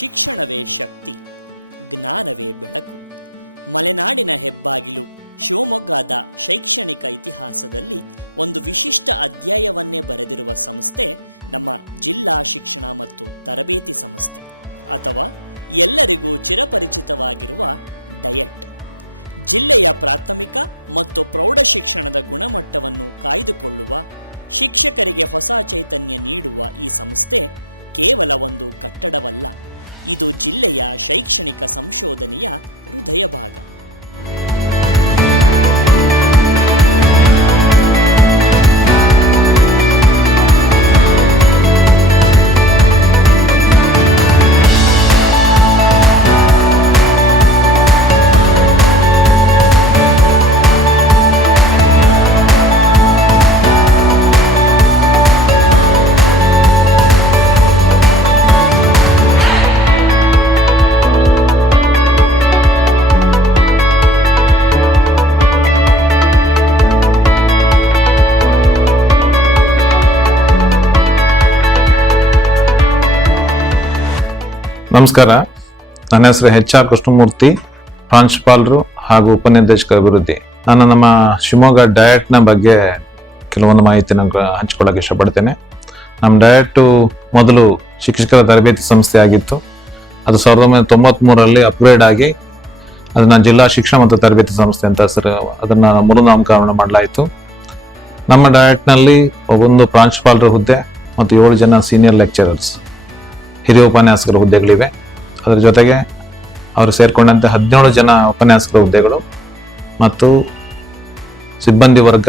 ಶಿಕ್ಷಣವೇ ಶಕ್ತಿ, ಜ್ಞಾನವೇ ಬೆಳಕು. ಮಲೆನಾಡಿನ ಹೆಬ್ಬಾಗಿಲು ಶಿವಮೊಗ್ಗದ ಶೈಕ್ಷಣಿಕ ಇತಿಹಾಸದಲ್ಲಿ ಒಂದು ವಿಶಿಷ್ಟ ಅಧ್ಯಾಯವನ್ನೇ ಬರೆದಿರುವ ಸಂಸ್ಥೆ ನಮ್ಮ ಜಿಲ್ಲಾ ಶಿಕ್ಷಣ ಮತ್ತು ತರಬೇತಿ ಸಂಸ್ಥೆ, ಅಥವಾ ಎಲ್ಲರಿಗೂ ಚಿರಪರಿಚಿತವಾಗಿರುವ ಡಯಟ್. ಜಿಲ್ಲೆಯ ಪ್ರಾಥಮಿಕ ಮತ್ತು ಪ್ರೌಢ ಶಿಕ್ಷಣದ ಗುಣಮಟ್ಟವನ್ನು ಕಾಯ್ದುಕೊಳ್ಳುವ, ಶಿಕ್ಷಕರಿಗೆ ಹೊಸ ಚೈತನ್ಯ ನೀಡುವ ಈ ಸಂಸ್ಥೆ ಕೇವಲ ಒಂದು ಕಟ್ಟಡವಲ್ಲ, ಇದು ಜಿಲ್ಲೆಯ ಶೈಕ್ಷಣಿಕ ಸಂಶೋಧನೆಯ ಹೃದಯ ಭಾಗ. ನಮಸ್ಕಾರ, ನನ್ನ ಹೆಸರು HR ಕೃಷ್ಣಮೂರ್ತಿ, ಪ್ರಾಂಶುಪಾಲರು ಹಾಗೂ ಉಪನಿರ್ದೇಶಕ ಅಭಿವೃದ್ಧಿ. ನಾನು ನಮ್ಮ ಶಿವಮೊಗ್ಗ ಡಯಟ್ನ ಬಗ್ಗೆ ಕೆಲವೊಂದು ಮಾಹಿತಿನ ಹಂಚಿಕೊಳ್ಳಕ್ಕೆ ಇಷ್ಟಪಡ್ತೇನೆ. ನಮ್ಮ ಡಯಟ್ ಮೊದಲು ಶಿಕ್ಷಕರ ತರಬೇತಿ ಸಂಸ್ಥೆ ಆಗಿತ್ತು. ಅದು 1993ರಲ್ಲಿ ಅಪ್ಗ್ರೇಡ್ ಆಗಿ ಅದನ್ನ ಜಿಲ್ಲಾ ಶಿಕ್ಷಣ ಮತ್ತು ತರಬೇತಿ ಸಂಸ್ಥೆ ಅಂತ ಅದನ್ನ ಮರುನಾಮಕರಣ ಮಾಡಲಾಯಿತು. ನಮ್ಮ ಡಯಟ್ನಲ್ಲಿ ಒಂದು ಪ್ರಾಂಶುಪಾಲರ ಹುದ್ದೆ ಮತ್ತು 7 ಜನ ಸೀನಿಯರ್ ಲೆಕ್ಚರರ್ಸ್, ಹಿರಿಯ ಉಪನ್ಯಾಸಕರ ಹುದ್ದೆಗಳಿವೆ. ಅದರ ಜೊತೆಗೆ ಅವರು ಸೇರಿಕೊಂಡಂತೆ 17 ಜನ ಉಪನ್ಯಾಸಕರ ಹುದ್ದೆಗಳು ಮತ್ತು ಸಿಬ್ಬಂದಿ ವರ್ಗ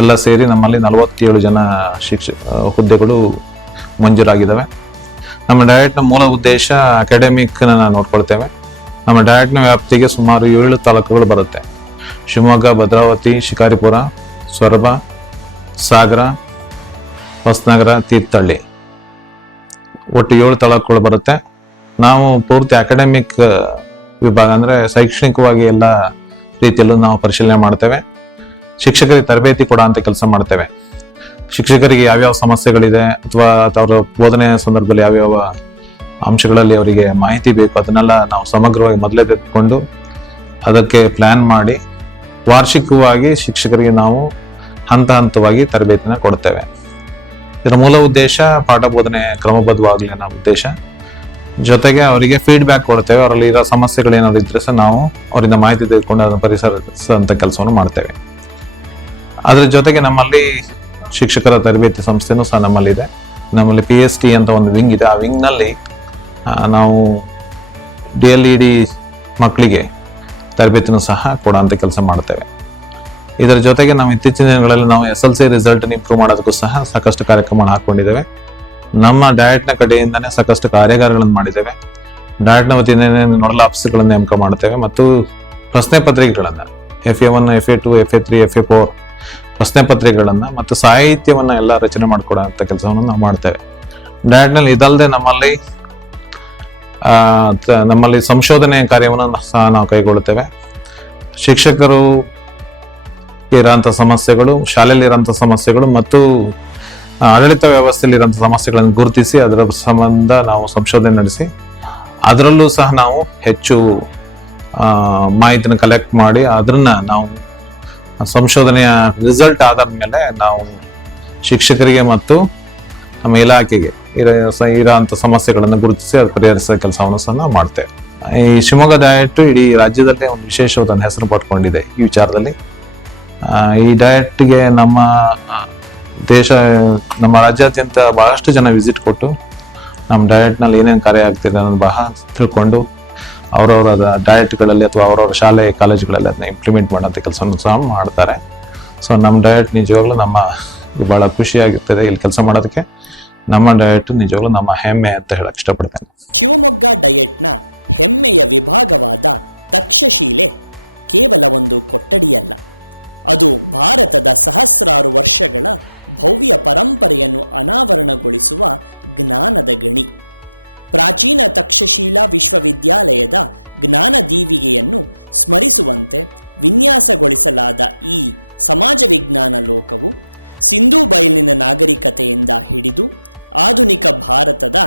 ಎಲ್ಲ ಸೇರಿ ನಮ್ಮಲ್ಲಿ 47 ಜನ ಹುದ್ದೆಗಳು ಮಂಜೂರಾಗಿದ್ದಾವೆ. ನಮ್ಮ ಡಯಟ್ನ ಮೂಲ ಉದ್ದೇಶ ಅಕಾಡೆಮಿಕ್ ನೋಡ್ಕೊಳ್ತೇವೆ. ನಮ್ಮ ಡಯಟ್ನ ವ್ಯಾಪ್ತಿಗೆ ಸುಮಾರು 7 ತಾಲೂಕುಗಳು ಬರುತ್ತೆ. ಶಿವಮೊಗ್ಗ, ಭದ್ರಾವತಿ, ಶಿಕಾರಿಪುರ, ಸೊರಬ, ಸಾಗರ, ಹೊಸನಗರ, ತೀರ್ಥಹಳ್ಳಿ, ಒಟ್ಟು 7 ತಾಲೂಕುಗಳು ಬರುತ್ತೆ. ನಾವು ಪೂರ್ತಿ ಅಕಾಡೆಮಿಕ್ ವಿಭಾಗ, ಅಂದ್ರೆ ಶೈಕ್ಷಣಿಕವಾಗಿ ಎಲ್ಲ ರೀತಿಯಲ್ಲೂ ನಾವು ಪರಿಶೀಲನೆ ಮಾಡ್ತೇವೆ. ಶಿಕ್ಷಕರಿಗೆ ತರಬೇತಿ ಕೊಡ ಅಂತ ಕೆಲಸ ಮಾಡ್ತೇವೆ. ಶಿಕ್ಷಕರಿಗೆ ಯಾವ್ಯಾವ ಸಮಸ್ಯೆಗಳಿದೆ ಅಥವಾ ಅವರ ಬೋಧನೆ ಸಂದರ್ಭದಲ್ಲಿ ಯಾವ್ಯಾವ ಅಂಶಗಳಲ್ಲಿ ಅವರಿಗೆ ಮಾಹಿತಿ ಬೇಕು, ಅದನ್ನೆಲ್ಲ ನಾವು ಸಮಗ್ರವಾಗಿ ಮೊದಲೇ ತೆಗೆದುಕೊಂಡು ಅದಕ್ಕೆ ಪ್ಲಾನ್ ಮಾಡಿ ವಾರ್ಷಿಕವಾಗಿ ಶಿಕ್ಷಕರಿಗೆ ನಾವು ಹಂತ ಹಂತವಾಗಿ ತರಬೇತಿನ ಕೊಡ್ತೇವೆ. ಇದರ ಮೂಲ ಉದ್ದೇಶ ಪಾಠ ಬೋಧನೆ ಕ್ರಮಬದ್ಧವಾಗಲಿ ಅನ್ನೋ ಉದ್ದೇಶ. ಜೊತೆಗೆ ಅವರಿಗೆ ಫೀಡ್ಬ್ಯಾಕ್ ಕೊಡ್ತೇವೆ. ಅವರಲ್ಲಿ ಇರೋ ಸಮಸ್ಯೆಗಳು ಏನಾದ್ರು ಇದ್ರೆ ಸಹ ನಾವು ಅವರಿಂದ ಮಾಹಿತಿ ತೆಗೆದುಕೊಂಡು ಅದನ್ನು ಪರಿಹರಿಸುವಂತ ಕೆಲಸವನ್ನು ಮಾಡ್ತೇವೆ. ಅದ್ರ ಜೊತೆಗೆ ನಮ್ಮಲ್ಲಿ ಶಿಕ್ಷಕರ ತರಬೇತಿ ಸಂಸ್ಥೆನೂ ಸಹ ನಮ್ಮಲ್ಲಿದೆ. ನಮ್ಮಲ್ಲಿ PST ಅಂತ ಒಂದು ವಿಂಗ್ ಇದೆ. ಆ ವಿಂಗ್ ನಲ್ಲಿ ನಾವು DLED ಮಕ್ಕಳಿಗೆ ತರಬೇತಿನೂ ಸಹ ಕೊಡುವಂತ ಕೆಲಸ ಮಾಡ್ತೇವೆ. ಇದರ ಜೊತೆಗೆ ನಾವು ಇತ್ತೀಚಿನ ದಿನಗಳಲ್ಲಿ ನಾವು SLC ರಿಸಲ್ಟ್ ಇಂಪ್ರೂವ್ ಮಾಡೋದಕ್ಕೂ ಸಹ ಸಾಕಷ್ಟು ಕಾರ್ಯಕ್ರಮಗಳನ್ನು ಹಾಕೊಂಡಿದ್ದೇವೆ. ನಮ್ಮ ಡಯಟ್ನ ಕಡೆಯಿಂದನೇ ಸಾಕಷ್ಟು ಕಾರ್ಯಾಗಾರಗಳನ್ನು ಮಾಡಿದ್ದೇವೆ. ಡಯಟ್ನ ವತಿಯಿಂದ ನೋಡಲ್ ಆಫೀಸರ್ಗಳನ್ನು ನೇಮಕ ಮಾಡ್ತೇವೆ ಮತ್ತು ಪ್ರಶ್ನೆ ಪತ್ರಿಕೆಗಳನ್ನ FA1, FA2, FA3, FA4 ಪ್ರಶ್ನೆ ಪತ್ರಿಕೆಗಳನ್ನ ಮತ್ತು ಸಾಹಿತ್ಯವನ್ನ ಎಲ್ಲ ರಚನೆ ಮಾಡಿಕೊಡುವಂತ ಕೆಲಸವನ್ನು ನಾವು ಮಾಡ್ತೇವೆ. ಡಯಟ್ನಲ್ಲಿ ಇದಲ್ಲದೆ ನಮ್ಮಲ್ಲಿ ಸಂಶೋಧನೆ ಕಾರ್ಯವನ್ನು ಸಹ ನಾವು ಕೈಗೊಳ್ಳುತ್ತೇವೆ. ಶಿಕ್ಷಕರು ಇರೋಂಥ ಸಮಸ್ಯೆಗಳು, ಶಾಲೆಯಲ್ಲಿ ಇರೋಂಥ ಸಮಸ್ಯೆಗಳು ಮತ್ತು ಆಡಳಿತ ವ್ಯವಸ್ಥೆಯಲ್ಲಿ ಇರೋಂಥ ಸಮಸ್ಯೆಗಳನ್ನು ಗುರುತಿಸಿ ಅದರ ಸಂಬಂಧ ನಾವು ಸಂಶೋಧನೆ ನಡೆಸಿ ಅದರಲ್ಲೂ ಸಹ ನಾವು ಹೆಚ್ಚು ಮಾಹಿತಿನ ಕಲೆಕ್ಟ್ ಮಾಡಿ ಅದನ್ನ ನಾವು ಸಂಶೋಧನೆಯ ರಿಸಲ್ಟ್ ಆದ ಮೇಲೆ ನಾವು ಶಿಕ್ಷಕರಿಗೆ ಮತ್ತು ನಮ್ಮ ಇಲಾಖೆಗೆ ಇರೋಂಥ ಸಮಸ್ಯೆಗಳನ್ನು ಗುರುತಿಸಿ ಅದು ಪರಿಹರಿಸೋ ಕೆಲಸವನ್ನು ಸಹ ನಾವು ಮಾಡ್ತೇವೆ. ಈ ಶಿವಮೊಗ್ಗ ಡಯಟ್ ಇಡೀ ರಾಜ್ಯದಲ್ಲೇ ಒಂದು ವಿಶೇಷವಾದ ಹೆಸರು ಪಡ್ಕೊಂಡಿದೆ ಈ ವಿಚಾರದಲ್ಲಿ. ಈ ಡಯಟ್ಗೆ ನಮ್ಮ ರಾಜ್ಯಾದ್ಯಂತ ಬಹಳಷ್ಟು ಜನ ವಿಸಿಟ್ ಕೊಟ್ಟು ನಮ್ಮ ಡಯಟ್ನಲ್ಲಿ ಏನೇನು ಕಾರ್ಯ ಆಗ್ತಿದೆ ಅನ್ನೋದು ಬಹಳ ತಿಳ್ಕೊಂಡು ಅವರವರ ಡಯಟ್ಗಳಲ್ಲಿ ಅಥವಾ ಅವರವರ ಶಾಲೆ ಕಾಲೇಜುಗಳಲ್ಲಿ ಅದನ್ನ ಇಂಪ್ಲಿಮೆಂಟ್ ಮಾಡೋಂಥ ಕೆಲಸವನ್ನು ಸಹ ಮಾಡ್ತಾರೆ. ಸೊ ನಮ್ಮ ಡಯಟ್ ನಿಜವಾಗ್ಲೂ ಬಹಳ ಖುಷಿಯಾಗಿರ್ತದೆ ಇಲ್ಲಿ ಕೆಲಸ ಮಾಡೋದಕ್ಕೆ. ನಮ್ಮ ಡಯಟ್ ನಿಜವಾಗ್ಲೂ ನಮ್ಮ ಹೆಮ್ಮೆ ಅಂತ ಹೇಳಕ್ ಇಷ್ಟಪಡ್ತೇನೆ. ಶಿವಮೊಗ್ಗ ಡಯಟ್ನ ಹೆಮ್ಮೆಯ ವಿಭಾಗವಾದ ತಕ್ಷಶಿಲೆ ಕೇವಲ ಒಂದು ಕೊಠಡಿಯಲ್ಲ, ಅದು ಭಾರತದ ಸಹಸ್ರಾರು ವರ್ಷಗಳ ಭವ್ಯ ಪರಂಪರೆಯನ್ನು ಅನಾವರಣಗೊಳಿಸುವ ಜ್ಞಾನದ ಗಣಿ. ಪ್ರಾಚೀನ ತಕ್ಷಶಿಲಾ ವಿಶ್ವವಿದ್ಯಾಲಯದ ಜ್ಞಾನ ದೀವಿಗೆಯನ್ನು ಸ್ಮರಿಸುವಂತೆ ವಿನ್ಯಾಸಗೊಳಿಸಲಾದ ಈ ಸಮಾಜ ವಿಜ್ಞಾನ ಲೋಕವು ಸಿಂಧೂ ಬಯಲಿನ ನಾಗರಿಕತೆಯಿಂದ ಹಿಡಿದು ಆಧುನಿಕ ಭಾರತದ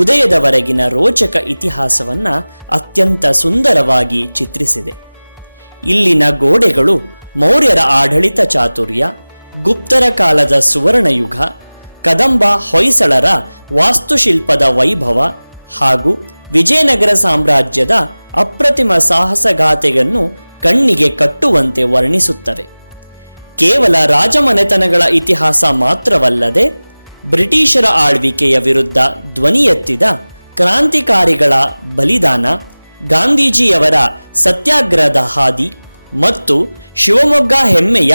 ಉದಯದವರೆಗಿನ ರೋಚಕ ಇತಿಹಾಸವನ್ನು ಅತ್ಯಂತ ಸುಂದರವಾಗಿ ಚಿತ್ರಿಸಿದೆ. ಇಲ್ಲಿನ ಗೋಡೆಗಳು ಮೌರ್ಯರ ಆಡಳಿತ ಚಾತುರ್ಯ, ಗುಪ್ತರ ಕಾಲದ ಸುವರ್ಣಯುಗ, ಕದಂಬ ಹೊಯ್ಸಳರ ವಾಸ್ತುಶಿಲ್ಪದ ವೈಭವ ಹಾಗೂ ವಿಜಯನಗರ ಸಾಮ್ರಾಜ್ಯದ ಅಪ್ರತಿಮ ಸಾಹಸಗಾಥೆಯನ್ನು ಕಣ್ಣಿಗೆ ಕಟ್ಟುವಂತೆ ವರ್ಣಿಸುತ್ತವೆ. ಕೇವಲ ರಾಜಮನೆತನಗಳ ಇತಿಹಾಸ ಮಾತ್ರವಲ್ಲದೆ ಬ್ರಿಟಿಷರ ಆಳ್ವಿಕೆಯ ವಿರುದ್ಧ ಧ್ವನಿ ಎತ್ತಿದ ಕ್ರಾಂತಿಕಾರಿಗಳ ಬಲಿದಾನ, ಗಾಂಧೀಜಿಯವರ ಸತ್ಯಾಗ್ರಹದ ಹಾದಿ ಮತ್ತು ಶಿವಮೊಗ್ಗ ಹೆಮ್ಮೆಯ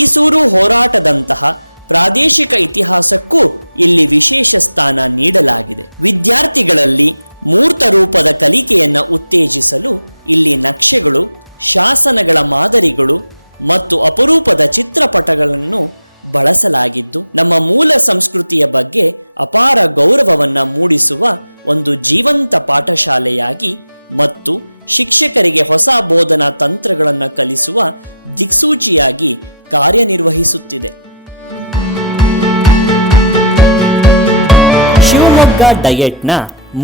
ಈಸೂರು ಹೋರಾಟದಂತಹ ಪ್ರಾದೇಶಿಕ ಇತಿಹಾಸಕ್ಕೂ ಇಲ್ಲಿ ವಿಶೇಷ ಸ್ಥಾನ ನೀಡಲಾಗಿದೆ. ವಿದ್ಯಾರ್ಥಿಗಳಲ್ಲಿ ಮೂರ್ತ ರೂಪದ ಕಲಿಕೆಯನ್ನು ಉತ್ತೇಜಿಸಲು ಇಲ್ಲಿ ನಕ್ಷೆಗಳು, ಶಾಸನಗಳ ಮಾದರಿಗಳು ಮತ್ತು ಅಪರೂಪದ ಚಿತ್ರಪಟಗಳನ್ನು ಬಳಸಲಾಗಿದ್ದು ನಮ್ಮ ಮೂಲ ಸಂಸ್ಕೃತಿಯ ಬಗ್ಗೆ ಅಪಾರ ಗೌರವವನ್ನು ಮೂಡಿಸುವ ಒಂದು ಜೀವಂತ ಪಾಠಶಾಲೆಯಾಗಿ ಮತ್ತು ಶಿಕ್ಷಕರಿಗೆ ಹೊಸ ಬೋಧನಾ ತಂತ್ರಗಳನ್ನು ಕಲಿಸುವ ದಿಕ್ಸೂಚಿಯಾಗಿ ಕಾರ್ಯನಿರ್ವಹಿಸುತ್ತಿದೆ. ಶಿವಮೊಗ್ಗ ಡಯಟ್ನ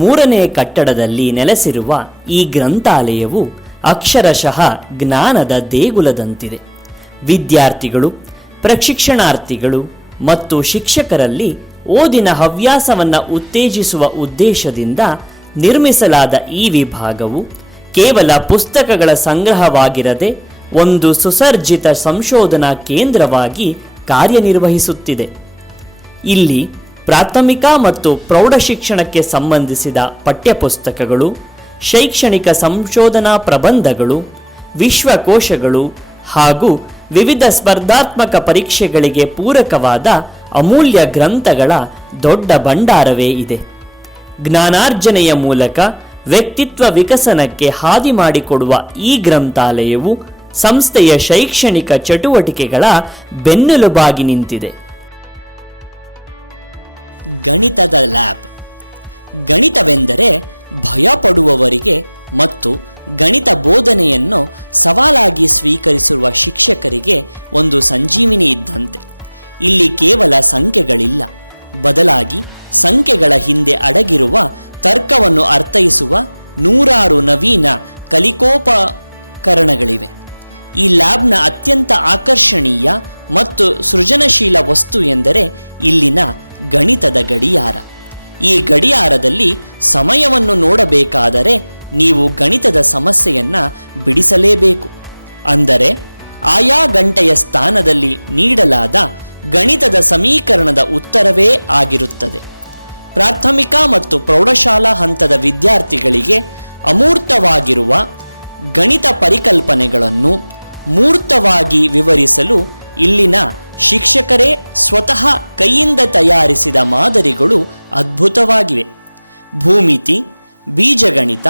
3ನೇ ಕಟ್ಟಡದಲ್ಲಿ ನೆಲೆಸಿರುವ ಈ ಗ್ರಂಥಾಲಯವು ಅಕ್ಷರಶಃ ಜ್ಞಾನದ ದೇಗುಲದಂತಿದೆ. ವಿದ್ಯಾರ್ಥಿಗಳು, ಪ್ರಶಿಕ್ಷಣಾರ್ಥಿಗಳು ಮತ್ತು ಶಿಕ್ಷಕರಲ್ಲಿ ಓದಿನ ಹವ್ಯಾಸವನ್ನು ಉತ್ತೇಜಿಸುವ ಉದ್ದೇಶದಿಂದ ನಿರ್ಮಿಸಲಾದ ಈ ವಿಭಾಗವು ಕೇವಲ ಪುಸ್ತಕಗಳ ಸಂಗ್ರಹವಾಗಿರದೆ ಒಂದು ಸುಸರ್ಜಿತ ಸಂಶೋಧನಾ ಕೇಂದ್ರವಾಗಿ ಕಾರ್ಯನಿರ್ವಹಿಸುತ್ತಿದೆ. ಇಲ್ಲಿ ಪ್ರಾಥಮಿಕ ಮತ್ತು ಪ್ರೌಢಶಿಕ್ಷಣಕ್ಕೆ ಸಂಬಂಧಿಸಿದ ಪಠ್ಯಪುಸ್ತಕಗಳು, ಶೈಕ್ಷಣಿಕ ಸಂಶೋಧನಾ ಪ್ರಬಂಧಗಳು, ವಿಶ್ವಕೋಶಗಳು ಹಾಗೂ ವಿವಿಧ ಸ್ಪರ್ಧಾತ್ಮಕ ಪರೀಕ್ಷೆಗಳಿಗೆ ಪೂರಕವಾದ ಅಮೂಲ್ಯ ಗ್ರಂಥಗಳ ದೊಡ್ಡ ಭಂಡಾರವೇ ಇದೆ. ಜ್ಞಾನಾರ್ಜನೆಯ ಮೂಲಕ ವ್ಯಕ್ತಿತ್ವ ವಿಕಸನಕ್ಕೆ ಹಾದಿ ಮಾಡಿಕೊಡುವ ಈ ಗ್ರಂಥಾಲಯವು ಸಂಸ್ಥೆಯ ಶೈಕ್ಷಣಿಕ ಚಟುವಟಿಕೆಗಳ ಬೆನ್ನೆಲುಬಾಗಿ ನಿಂತಿದೆ. ಗಣಿತದ ಲ್ಯಾಬ್. ಗಣಿತವೆಂದರೆ ಭಯಪಡುವವರಿಗೆ ಮತ್ತು ಗಣಿತ ಬೋಧನೆಯನ್ನು ಸವಾಲಾಗಿ ಸ್ವೀಕರಿಸಿರುವ ಶಿಕ್ಷಕರಿಗೆ ಒಂದು ಸಂಜೀವಿನಿ ಇದ್ದಂತೆ. ಇಲ್ಲಿ ಕೇವಲ ಸಂಖ್ಯೆಗಳಿಲ್ಲ, ಬದಲಾಗಿ ಸಂಖ್ಯೆಗಳ ಹಿಂದೆ ಅಡಗಿರುವ ತರ್ಕವನ್ನು ಅರ್ಥೈಸುವ ನೂರಾರು ನವೀನ ಕಲಿಕೋಪಕರಣಗಳಿವೆ. ಈ ಲ್ಯಾಬ್ನ ಅತ್ಯಂತ ಆಕರ್ಷಣೀಯ ಮತ್ತು ಸೃಜನಶೀಲ ವಸ್ತು ಎಂದರೆ ಇಲ್ಲಿನ ಗಣಿತದ ಗಡಿಯಾರ. ಈ ಗಡಿಯಾರದಲ್ಲಿ ಸಮಯವನ್ನು ನೋಡಬೇಕಾದರೆ ನೀವು ಗಣಿತದ ಸಮಸ್ಯೆಯನ್ನು ಬಿಡಿಸಲೇಬೇಕು. ಅಂದರೆ ಆಯಾ ಗಂಟೆಯ ಸ್ಥಾನದಲ್ಲಿ ನೀಡಲಾದ ಗಣಿತದ ಸಮೀಕರಣದ ಉತ್ತರವೇ ಆಗಿರುತ್ತದೆ. ಪ್ರಾಥಮಿಕ ಮತ್ತು ಪ್ರೌಢಶಾಲಾ ಹಂತದ ವಿದ್ಯಾರ್ಥಿಗಳಿಗೆ ಅಮೂರ್ತವಾಗಿರುವ ಗಣಿತ ಪರಿಕಲ್ಪನೆಗಳನ್ನು ಮೂರ್ತವಾಗಿ ವಿವರಿಸಲು ಇಲ್ಲಿನ ಶಿಕ್ಷಕರೇ ಸ್ವತಃ ಕೈಯಿಂದ ತಯಾರಿಸಿದ ಮಾದರಿಗಳು ಅದ್ಭುತವಾಗಿವೆ. ಭೂಮಿತಿ, ಬೀಜಗಣಿತ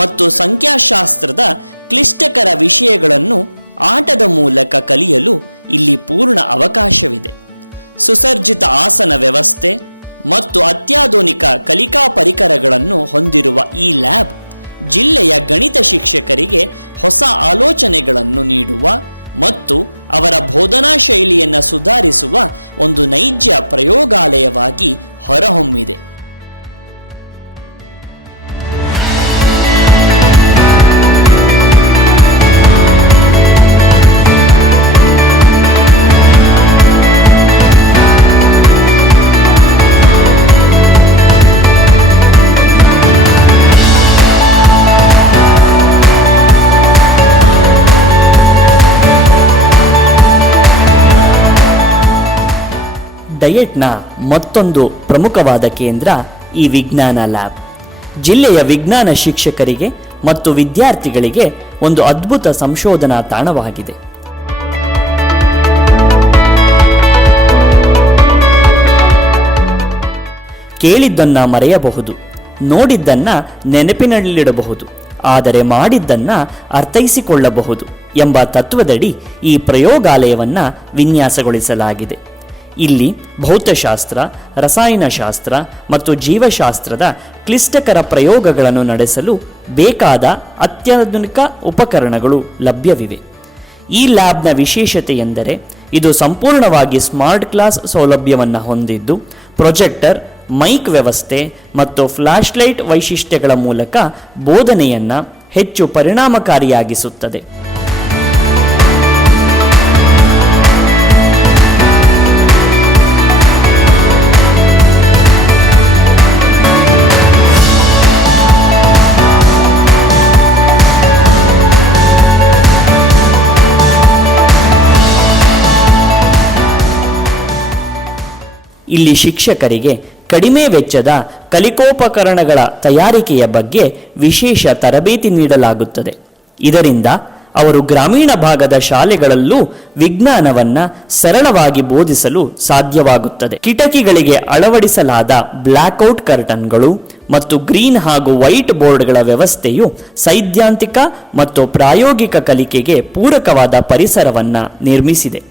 ಮತ್ತು ಸಂಖ್ಯಾಶಾಸ್ತ್ರದ ಕ್ಲಿಷ್ಟಕರ ವಿಷಯಗಳನ್ನು ಆಟದ ಮೂಲಕ ಕಲಿಯಲು ಇಲ್ಲಿ ಪೂರ್ಣ ಅವಕಾಶವಿದೆ. ಸುಸರ್ಜಿತ ಆಸನ ವ್ಯವಸ್ಥೆ ಮತ್ತು ಅತ್ಯಾಧುನಿಕ ಕಲಿಕಾ ಪರಿಕರಗಳನ್ನು ಹೊಂದಿರುವ ಈ ಲ್ಯಾಬ್ ಜಿಲ್ಲೆಯ ಗಣಿತ ಶಿಕ್ಷಕರಿಗೆ ಹೊಸ ಆಲೋಚನೆಗಳನ್ನು ನೀಡುವ ಮತ್ತು ಅವರ ಬೋಧನಾ ಶೈಲಿಯನ್ನು ಸುಧಾರಿಸುವ ಒಂದು ನೈಜ ಪ್ರಯೋಗಾಲಯವಾಗಿ ಹೊರಹೊಮ್ಮಿದೆ. ಡಯಟ್ನ ಮತ್ತೊಂದು ಪ್ರಮುಖವಾದ ಕೇಂದ್ರ ಈ ವಿಜ್ಞಾನ ಲ್ಯಾಬ್. ಜಿಲ್ಲೆಯ ವಿಜ್ಞಾನ ಶಿಕ್ಷಕರಿಗೆ ಮತ್ತು ವಿದ್ಯಾರ್ಥಿಗಳಿಗೆ ಒಂದು ಅದ್ಭುತ ಸಂಶೋಧನಾ ತಾಣವಾಗಿದೆ. ಕೇಳಿದ್ದನ್ನ ಮರೆಯಬಹುದು, ನೋಡಿದ್ದನ್ನ ನೆನಪಿನಲ್ಲಿಡಬಹುದು, ಆದರೆ ಮಾಡಿದ್ದನ್ನ ಅರ್ಥೈಸಿಕೊಳ್ಳಬಹುದು ಎಂಬ ತತ್ವದಡಿ ಈ ಪ್ರಯೋಗಾಲಯವನ್ನು ವಿನ್ಯಾಸಗೊಳಿಸಲಾಗಿದೆ. ಇಲ್ಲಿ ಭೌತಶಾಸ್ತ್ರ, ರಸಾಯನಶಾಸ್ತ್ರ ಮತ್ತು ಜೀವಶಾಸ್ತ್ರದ ಕ್ಲಿಷ್ಟಕರ ಪ್ರಯೋಗಗಳನ್ನು ನಡೆಸಲು ಬೇಕಾದ ಅತ್ಯಾಧುನಿಕ ಉಪಕರಣಗಳು ಲಭ್ಯವಿವೆ. ಈ ಲ್ಯಾಬ್ನ ವಿಶೇಷತೆ ಎಂದರೆ ಇದು ಸಂಪೂರ್ಣವಾಗಿ ಸ್ಮಾರ್ಟ್ ಕ್ಲಾಸ್ ಸೌಲಭ್ಯವನ್ನು ಹೊಂದಿದ್ದು ಪ್ರೊಜೆಕ್ಟರ್ ಮೈಕ್ ವ್ಯವಸ್ಥೆ ಮತ್ತು ಫ್ಲಾಶ್ಲೈಟ್ ವೈಶಿಷ್ಟ್ಯಗಳ ಮೂಲಕ ಬೋಧನೆಯನ್ನು ಹೆಚ್ಚು ಪರಿಣಾಮಕಾರಿಯಾಗಿಸುತ್ತದೆ. ಇಲ್ಲಿ ಶಿಕ್ಷಕರಿಗೆ ಕಡಿಮೆ ವೆಚ್ಚದ ಕಲಿಕೋಪಕರಣಗಳ ತಯಾರಿಕೆಯ ಬಗ್ಗೆ ವಿಶೇಷ ತರಬೇತಿ ನೀಡಲಾಗುತ್ತದೆ. ಇದರಿಂದ ಅವರು ಗ್ರಾಮೀಣ ಭಾಗದ ಶಾಲೆಗಳಲ್ಲೂ ವಿಜ್ಞಾನವನ್ನು ಸರಳವಾಗಿ ಬೋಧಿಸಲು ಸಾಧ್ಯವಾಗುತ್ತದೆ. ಕಿಟಕಿಗಳಿಗೆ ಅಳವಡಿಸಲಾದ ಬ್ಲ್ಯಾಕ್ಔಟ್ ಕರ್ಟನ್ಗಳು ಮತ್ತು ಗ್ರೀನ್ ಹಾಗೂ ವೈಟ್ ಬೋರ್ಡ್ಗಳ ವ್ಯವಸ್ಥೆಯು ಸೈದ್ಧಾಂತಿಕ ಮತ್ತು ಪ್ರಾಯೋಗಿಕ ಕಲಿಕೆಗೆ ಪೂರಕವಾದ ಪರಿಸರವನ್ನು ನಿರ್ಮಿಸಿದೆ.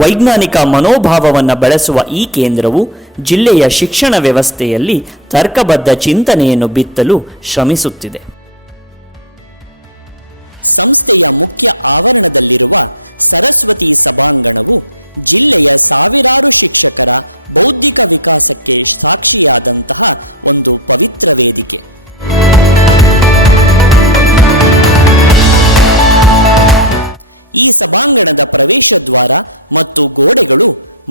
ವೈಜ್ಞಾನಿಕ ಮನೋಭಾವವನ್ನು ಬೆಳೆಸುವ ಈ ಕೇಂದ್ರವು ಜಿಲ್ಲೆಯ ಶಿಕ್ಷಣ ವ್ಯವಸ್ಥೆಯಲ್ಲಿ ತರ್ಕಬದ್ಧ ಚಿಂತನೆಯನ್ನು ಬಿತ್ತಲು ಶ್ರಮಿಸುತ್ತಿದೆ. ಸಂಸ್ಥೆಯ ಮುಖ್ಯ ಆವರಣದಲ್ಲಿರುವ ಸರಸ್ವತಿ ಸಭಾಂಗಣವು ಜಿಲ್ಲೆಯ ಸಾವಿರಾರು ಶಿಕ್ಷಕರ ಬೌದ್ಧಿಕ ವಿಕಾಸಕ್ಕೆ ಸಾಕ್ಷಿಯಾದಂತಹ ಒಂದು ಪವಿತ್ರ ವೇದಿಕೆ. ಈ ಸಭಾಂಗಣದ ಪ್ರವೇಶ ದ್ವಾರ ಮತ್ತು ಗೋಡೆಗಳು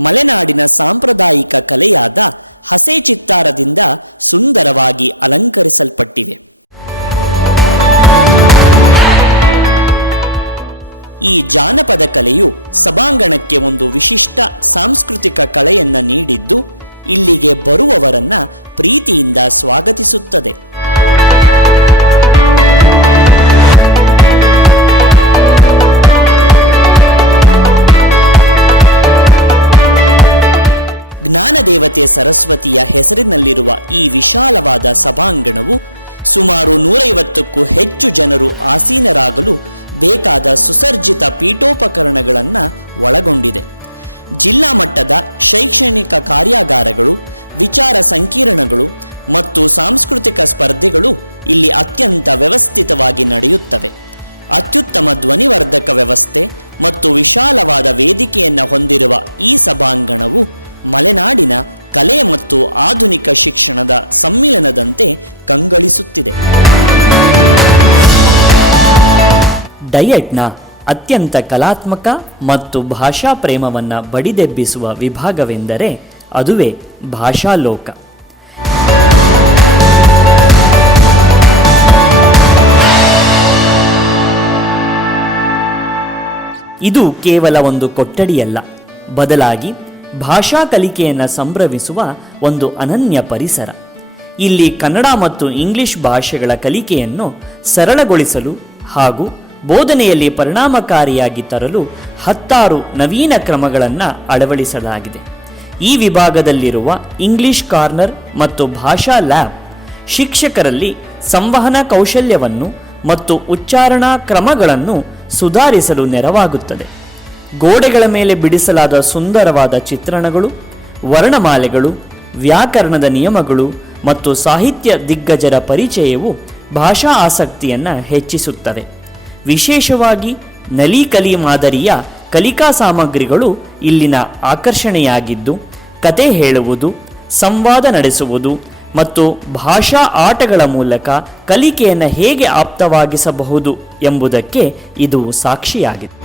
ಮಲೆನಾಡಿನ ಸಾಂಪ್ರದಾಯಿಕ ಕಲೆಯಾದ ಹಸೆ ಚಿತ್ತಾರದಿಂದ ಸುಂದರವಾಗಿ ಅಲಂಕರಿಸಲ್ಪಟ್ಟಿವೆ. ಈ ಜಾನಪದ ಕಲೆಯು ಸಭಾಂಗಣಕ್ಕೆ ಒಂದು ವಿಶಿಷ್ಟ ಸಾಂಸ್ಕೃತಿಕ ಕಳೆಯನ್ನು ನೀಡಿದ್ದು, ಇಲ್ಲಿಗೆ ಬರುವವರನ್ನ ಪ್ರೀತಿಯಿಂದ ಸ್ವಾಗತಿಸುತ್ತದೆ. ಜ್ಞಾನದೇವತೆ ಸರಸ್ವತಿಯ ಹೆಸರಿನಲ್ಲಿರುವ ಈ ವಿಶಾಲವಾದ ಸಭಾಂಗಣವು ಸುಮಾರು 150ಕ್ಕೂ ಹೆಚ್ಚು ಜನರು ಆಸೀನರಾಗಲು ಬೇಕಾದ ಸುಸರ್ಜಿತ ಪೀಠೋಪಕರಣಗಳನ್ನು ಒಳಗೊಂಡಿದೆ. ಜಿಲ್ಲಾ ಮಟ್ಟದ ಶೈಕ್ಷಣಿಕ ಕಾರ್ಯಾಗಾರಗಳು, ವಿಚಾರ ಸಂಕಿರಣಗಳು ಮತ್ತು ಸಾಂಸ್ಕೃತಿಕ ಸ್ಪರ್ಧೆಗಳು ಇಲ್ಲಿ ಅತ್ಯಂತ ವ್ಯವಸ್ಥಿತವಾಗಿ ನಡೆಯುತ್ತವೆ. ಅತ್ಯುತ್ತಮ ಧ್ವನಿವರ್ಧಕ ವ್ಯವಸ್ಥೆ ಮತ್ತು ವಿಶಾಲವಾದ ವೇದಿಕೆಯನ್ನು ಹೊಂದಿರುವ ಈ ಸಭಾಂಗಣವು ಮಲೆನಾಡಿನ ಕಲೆ ಮತ್ತು ಆಧುನಿಕ ಶಿಕ್ಷಣದ ಸಮ್ಮಿಲನದಂತೆ ಕಂಗೊಳಿಸುತ್ತಿದೆ. ಡಯಟ್ನ ಅತ್ಯಂತ ಕಲಾತ್ಮಕ ಮತ್ತು ಭಾಷಾ ಪ್ರೇಮವನ್ನು ಬಡಿದೆಬ್ಬಿಸುವ ವಿಭಾಗವೆಂದರೆ ಅದುವೇ ಭಾಷಾಲೋಕ. ಇದು ಕೇವಲ ಒಂದು ಕೊಠಡಿಯಲ್ಲ, ಬದಲಾಗಿ ಭಾಷಾ ಕಲಿಕೆಯನ್ನು ಸಂಭ್ರಮಿಸುವ ಒಂದು ಅನನ್ಯ ಪರಿಸರ. ಇಲ್ಲಿ ಕನ್ನಡ ಮತ್ತು ಇಂಗ್ಲಿಷ್ ಭಾಷೆಗಳ ಕಲಿಕೆಯನ್ನು ಸರಳಗೊಳಿಸಲು ಹಾಗೂ ಬೋಧನೆಯಲ್ಲಿ ಪರಿಣಾಮಕಾರಿಯಾಗಿ ತರಲು 10 ನವೀನ ಕ್ರಮಗಳನ್ನು ಅಳವಡಿಸಲಾಗಿದೆ. ಈ ವಿಭಾಗದಲ್ಲಿರುವ ಇಂಗ್ಲಿಷ್ ಕಾರ್ನರ್ ಮತ್ತು ಭಾಷಾ ಲ್ಯಾಬ್ ಶಿಕ್ಷಕರಲ್ಲಿ ಸಂವಹನ ಕೌಶಲ್ಯವನ್ನು ಮತ್ತು ಉಚ್ಚಾರಣಾ ಕ್ರಮಗಳನ್ನು ಸುಧಾರಿಸಲು ನೆರವಾಗುತ್ತದೆ. ಗೋಡೆಗಳ ಮೇಲೆ ಬಿಡಿಸಲಾದ ಸುಂದರವಾದ ಚಿತ್ರಣಗಳು, ವರ್ಣಮಾಲೆಗಳು, ವ್ಯಾಕರಣದ ನಿಯಮಗಳು ಮತ್ತು ಸಾಹಿತ್ಯ ದಿಗ್ಗಜರ ಪರಿಚಯವು ಭಾಷಾ ಆಸಕ್ತಿಯನ್ನು ಹೆಚ್ಚಿಸುತ್ತವೆ. ವಿಶೇಷವಾಗಿ ನಲಿಕಲಿ ಮಾದರಿಯ ಕಲಿಕಾ ಸಾಮಗ್ರಿಗಳು ಇಲ್ಲಿನ ಆಕರ್ಷಣೆಯಾಗಿದ್ದು, ಕತೆ ಹೇಳುವುದು, ಸಂವಾದ ನಡೆಸುವುದು ಮತ್ತು ಭಾಷಾ ಆಟಗಳ ಮೂಲಕ ಕಲಿಕೆಯನ್ನು ಹೇಗೆ ಆಪ್ತವಾಗಿಸಬಹುದು ಎಂಬುದಕ್ಕೆ ಇದು ಸಾಕ್ಷಿಯಾಗಿದೆ.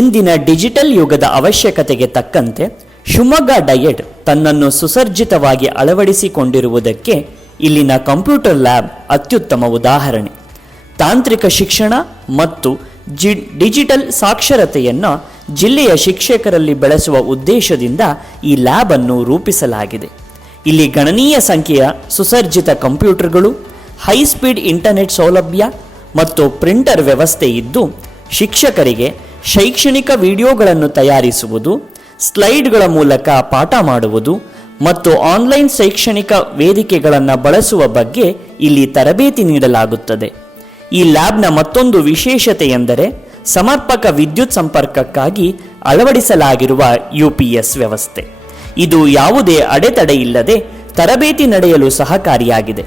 ಇಂದಿನ ಡಿಜಿಟಲ್ ಯುಗದ ಅವಶ್ಯಕತೆಗೆ ತಕ್ಕಂತೆ ಶಿವಮೊಗ್ಗ ಡಯಟ್ ತನ್ನನ್ನು ಸುಸರ್ಜಿತವಾಗಿ ಅಳವಡಿಸಿಕೊಂಡಿರುವುದಕ್ಕೆ ಇಲ್ಲಿನ ಕಂಪ್ಯೂಟರ್ ಲ್ಯಾಬ್ ಅತ್ಯುತ್ತಮ ಉದಾಹರಣೆ. ತಾಂತ್ರಿಕ ಶಿಕ್ಷಣ ಮತ್ತು ಡಿಜಿಟಲ್ ಸಾಕ್ಷರತೆಯನ್ನು ಜಿಲ್ಲೆಯ ಶಿಕ್ಷಕರಲ್ಲಿ ಬೆಳೆಸುವ ಉದ್ದೇಶದಿಂದ ಈ ಲ್ಯಾಬ್ ಅನ್ನು ರೂಪಿಸಲಾಗಿದೆ. ಇಲ್ಲಿ ಗಣನೀಯ ಸಂಖ್ಯೆಯ ಸುಸಜ್ಜಿತ ಕಂಪ್ಯೂಟರ್ಗಳು, ಹೈಸ್ಪೀಡ್ ಇಂಟರ್ನೆಟ್ ಸೌಲಭ್ಯ ಮತ್ತು ಪ್ರಿಂಟರ್ ವ್ಯವಸ್ಥೆ ಇದ್ದು ಶಿಕ್ಷಕರಿಗೆ ಶೈಕ್ಷಣಿಕ ವಿಡಿಯೋಗಳನ್ನು ತಯಾರಿಸುವುದು, ಸ್ಲೈಡ್ಗಳ ಮೂಲಕ ಪಾಠ ಮಾಡುವುದು ಮತ್ತು ಆನ್ಲೈನ್ ಶೈಕ್ಷಣಿಕ ವೇದಿಕೆಗಳನ್ನು ಬಳಸುವ ಬಗ್ಗೆ ಇಲ್ಲಿ ತರಬೇತಿ ನೀಡಲಾಗುತ್ತದೆ. ಈ ಲ್ಯಾಬ್ನ ಮತ್ತೊಂದು ವಿಶೇಷತೆ ಎಂದರೆ ಸಮರ್ಪಕ ವಿದ್ಯುತ್ ಸಂಪರ್ಕಕ್ಕಾಗಿ ಅಳವಡಿಸಲಾಗಿರುವ UPS ವ್ಯವಸ್ಥೆ. ಇದು ಯಾವುದೇ ಅಡೆತಡೆ ಇಲ್ಲದೆ ತರಬೇತಿ ನಡೆಯಲು ಸಹಕಾರಿಯಾಗಿದೆ.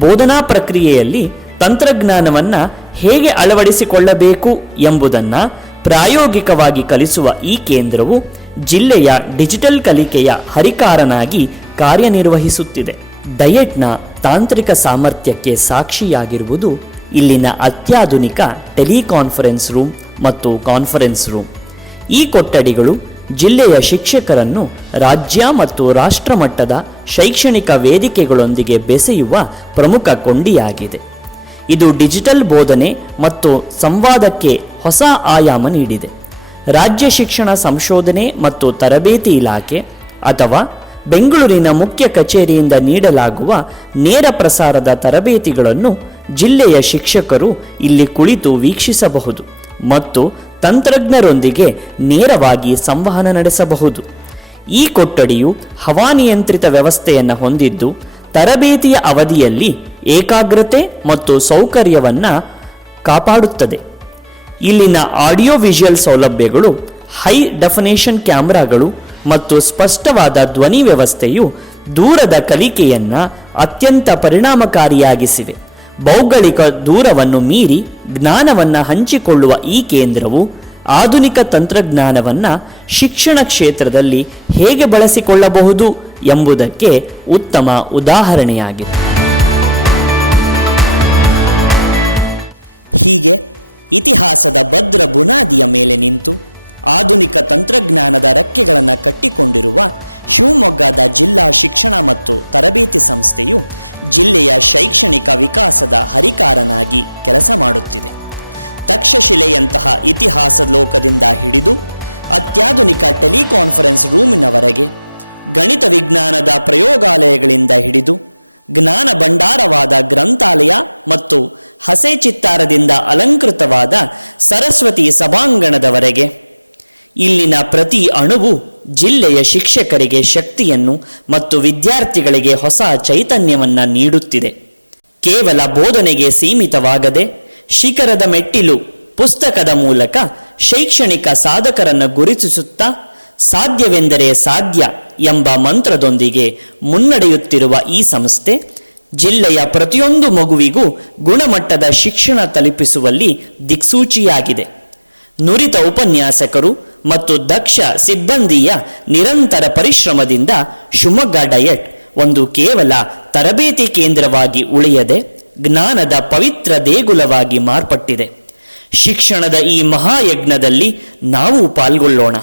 ಬೋಧನಾ ಪ್ರಕ್ರಿಯೆಯಲ್ಲಿ ತಂತ್ರಜ್ಞಾನವನ್ನು ಹೇಗೆ ಅಳವಡಿಸಿಕೊಳ್ಳಬೇಕು ಎಂಬುದನ್ನು ಪ್ರಾಯೋಗಿಕವಾಗಿ ಕಲಿಸುವ ಈ ಕೇಂದ್ರವು ಜಿಲ್ಲೆಯ ಡಿಜಿಟಲ್ ಕಲಿಕೆಯ ಹರಿಕಾರನಾಗಿ ಕಾರ್ಯನಿರ್ವಹಿಸುತ್ತಿದೆ. ಡಯಟ್ನ ತಾಂತ್ರಿಕ ಸಾಮರ್ಥ್ಯಕ್ಕೆ ಸಾಕ್ಷಿಯಾಗಿರುವುದು ಇಲ್ಲಿನ ಅತ್ಯಾಧುನಿಕ ಟೆಲಿಕಾನ್ಫರೆನ್ಸ್ ರೂಮ್ ಮತ್ತು ಕಾನ್ಫರೆನ್ಸ್ ರೂಮ್. ಈ ಕೊಠಡಿಗಳು ಜಿಲ್ಲೆಯ ಶಿಕ್ಷಕರನ್ನು ರಾಜ್ಯ ಮತ್ತು ರಾಷ್ಟ್ರ ಮಟ್ಟದ ಶೈಕ್ಷಣಿಕ ವೇದಿಕೆಗಳೊಂದಿಗೆ ಬೆಸೆಯುವ ಪ್ರಮುಖ ಕೊಂಡಿಯಾಗಿದೆ. ಇದು ಡಿಜಿಟಲ್ ಬೋಧನೆ ಮತ್ತು ಸಂವಾದಕ್ಕೆ ಹೊಸ ಆಯಾಮ ನೀಡಿದೆ. ರಾಜ್ಯ ಶಿಕ್ಷಣ ಸಂಶೋಧನೆ ಮತ್ತು ತರಬೇತಿ ಇಲಾಖೆ ಅಥವಾ ಬೆಂಗಳೂರಿನ ಮುಖ್ಯ ಕಚೇರಿಯಿಂದ ನೀಡಲಾಗುವ ನೇರ ಪ್ರಸಾರದ ತರಬೇತಿಗಳನ್ನು ಜಿಲ್ಲೆಯ ಶಿಕ್ಷಕರು ಇಲ್ಲಿ ಕುಳಿತು ವೀಕ್ಷಿಸಬಹುದು ಮತ್ತು ತಂತ್ರಜ್ಞರೊಂದಿಗೆ ನೇರವಾಗಿ ಸಂವಹನ ನಡೆಸಬಹುದು. ಈ ಕೊಠಡಿಯು ಹವಾನಿಯಂತ್ರಿತ ವ್ಯವಸ್ಥೆಯನ್ನು ಹೊಂದಿದ್ದು ತರಬೇತಿಯ ಅವಧಿಯಲ್ಲಿ ಏಕಾಗ್ರತೆ ಮತ್ತು ಸೌಕರ್ಯವನ್ನು ಕಾಪಾಡುತ್ತದೆ. ಇಲ್ಲಿನ ಆಡಿಯೋ ವಿಜುವಲ್ ಸೌಲಭ್ಯಗಳು, ಹೈ ಡೆಫಿನೇಷನ್ ಕ್ಯಾಮೆರಾಗಳು ಮತ್ತು ಸ್ಪಷ್ಟವಾದ ಧ್ವನಿ ವ್ಯವಸ್ಥೆಯು ದೂರದ ಕಲಿಕೆಯನ್ನು ಅತ್ಯಂತ ಪರಿಣಾಮಕಾರಿಯಾಗಿಸಿವೆ. ಭೌಗೋಳಿಕ ದೂರವನ್ನು ಮೀರಿ ಜ್ಞಾನವನ್ನು ಹಂಚಿಕೊಳ್ಳುವ ಈ ಕೇಂದ್ರವು ಆಧುನಿಕ ತಂತ್ರಜ್ಞಾನವನ್ನು ಶಿಕ್ಷಣ ಕ್ಷೇತ್ರದಲ್ಲಿ ಹೇಗೆ ಬಳಸಿಕೊಳ್ಳಬಹುದು ಎಂಬುದಕ್ಕೆ ಉತ್ತಮ ಉದಾಹರಣೆಯಾಗಿದೆ. ಹೀಗೆ ಇತಿಹಾಸದ ಭದ್ರ ಬುನಾದಿಯ ಮೇಲೆ ನಿಂತು ಆಧುನಿಕ ತಂತ್ರಜ್ಞಾನದ ರೆಕ್ಕೆಗಳನ್ನು ಕಟ್ಟಿಕೊಂಡಿರುವ ಶಿವಮೊಗ್ಗದ ಜಿಲ್ಲಾ ಶಿಕ್ಷಣ ಮತ್ತು ತರಬೇತಿ ಸಂಸ್ಥೆಯು ಜಿಲ್ಲೆಯ ಶೈಕ್ಷಣಿಕ ವಿಕಾಸದ ಹರಿಕಾರನಾಗಿ ಕೆಲಸ ಮಾಡುತ್ತಿದೆ. ತಕ್ಷಶಿಲೆಯಂತಹ ಇತಿಹಾಸ ಲೋಕದಿಂದ ಹಿಡಿದು ಅತ್ಯಾಧುನಿಕ ಟೆಲಿಕಾನ್ಫರೆನ್ಸ್ ರೂಮಿನವರೆಗೆ, ಗಣಿತ ವಿಜ್ಞಾನದ ಪ್ರಯೋಗಾಲಯಗಳಿಂದ ಹಿಡಿದು ಜ್ಞಾನ ಭಂಡಾರವಾದ ಗ್ರಂಥಾಲಯ ಮತ್ತು ಹಸೆ ಚಿತ್ತಾರದಿಂದ ಅಲಂಕೃತವಾದ ಸರಸ್ವತಿ ಸಭಾಂಗಣದವರೆಗೆ ಇಲ್ಲಿನ ಪ್ರತಿ ಅಣುವು ಜಿಲ್ಲೆಯ ಶಿಕ್ಷಕರಿಗೆ ಶಕ್ತಿಯನ್ನು ಮತ್ತು ವಿದ್ಯಾರ್ಥಿಗಳಿಗೆ ಹೊಸ ಚೈತನ್ಯವನ್ನು ನೀಡುತ್ತಿದೆ. ಕೇವಲ ಬೋಧನೆಗೆ ಸೀಮಿತವಾಗದೆ ಶಿಖರದ ಮೆಟ್ಟಿಲು ಪುಸ್ತಕದ ಮೂಲಕ ಶೈಕ್ಷಣಿಕ ಸಾಧಕರನ್ನು ಗುರುತಿಸುತ್ತಾ ಸಾಧ್ಯವೆಂದರೆ ಸಾಧ್ಯ ಎಂಬ ಮಂತ್ರದೊಂದಿಗೆ ಮುನ್ನಡೆಯುತ್ತಿರುವ ಈ ಸಂಸ್ಥೆ ಜಿಲ್ಲೆಯ ಪ್ರತಿಯೊಂದು ಮಗುವಿಗೂ ಗುಣಮಟ್ಟದ ಶಿಕ್ಷಣ ತಲುಪಿಸುವಲ್ಲಿ ದಿಕ್ಸೂಚಿಯಾಗಿದೆ. ನುರಿತ ಉಪನ್ಯಾಸಕರು ಮತ್ತು ದಕ್ಷ ಸಿಬ್ಬಂದಿಯ ನಿರಂತರ ಪರಿಶ್ರಮದಿಂದ ಶಿವಮೊಗ್ಗ ಡಯಟ್ ಒಂದು ಕೇವಲ ತರಬೇತಿ ಕೇಂದ್ರವಾಗಿ ಉಳಿಯದೆ ಜ್ಞಾನದ ಪವಿತ್ರ ದೇಗುಲವಾಗಿ ಮಾರ್ಪಟ್ಟಿದೆ. ಶಿಕ್ಷಣದ ಈ ಮಹಾಯಜ್ಞದಲ್ಲಿ ನಾವು ಪಾಲ್ಗೊಳ್ಳೋಣ.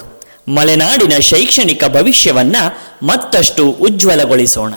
ಮಲೆನಾಡಿನ ಶೈಕ್ಷಣಿಕ ಭವಿಷ್ಯವನ್ನ ಮತ್ತಷ್ಟು ಉಜ್ವಲಗೊಳಿಸೋಣ.